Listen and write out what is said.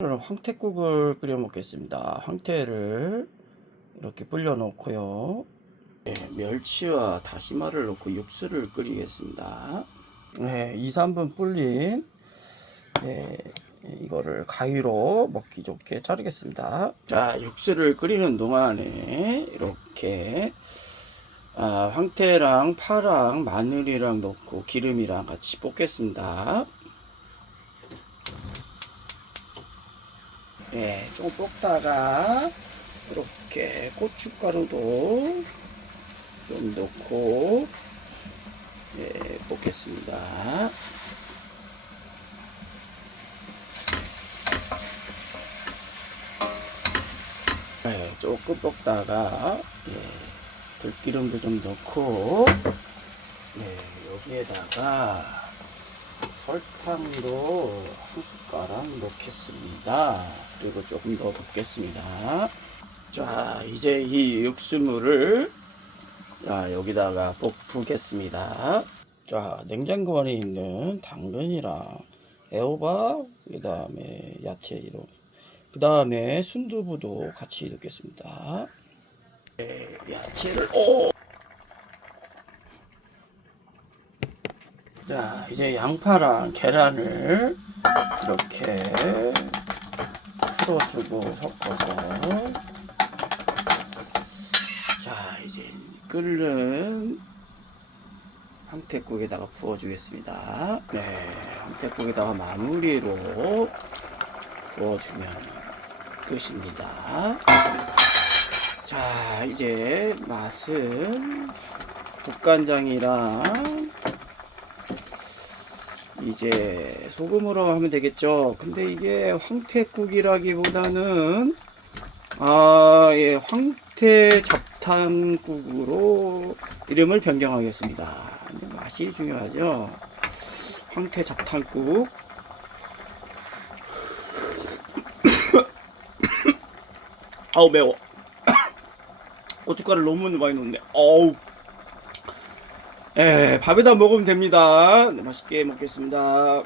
오늘은 황태국을 끓여 먹겠습니다. 황태를 이렇게 불려 놓고요. 네, 멸치와 다시마를 넣고 육수를 끓이겠습니다. 네, 2, 3분 불린 네, 이거를 가위로 먹기 좋게 자르겠습니다. 자, 육수를 끓이는 동안에 이렇게 아, 황태랑 파랑 마늘이랑 넣고 기름이랑 같이 볶겠습니다. 예, 좀 볶다가 이렇게 고춧가루도 좀 넣고 예, 볶겠습니다. 예, 조금 볶다가 예, 들기름도 좀 넣고 예, 여기에다가 설탕도 한 숟가락 넣겠습니다. 그리고 조금 더 볶겠습니다. 자, 이제 이 육수물을 자, 여기다가 볶겠습니다. 자, 냉장고 안에 있는 당근이랑 애호박, 그 다음에 야채 이런, 그 다음에 순두부도 같이 넣겠습니다. 네, 야채를, 오! 자, 이제 양파랑 계란을 이렇게 풀어주고 섞어서 자, 이제 끓는 황태국에다가 부어주겠습니다. 네, 황태국에다가 마무리로 부어주면 끝입니다. 자, 이제 맛은 국간장이랑 이제 소금으로 하면 되겠죠. 근데 이게 황태국이라기보다는 아, 예, 황태 잡탕국으로 이름을 변경하겠습니다. 맛이 중요하죠. 황태 잡탕국. 아우 매워. 고춧가루 너무 많이 넣네. 어우. 예, 밥에다 먹으면 됩니다. 네, 맛있게 먹겠습니다.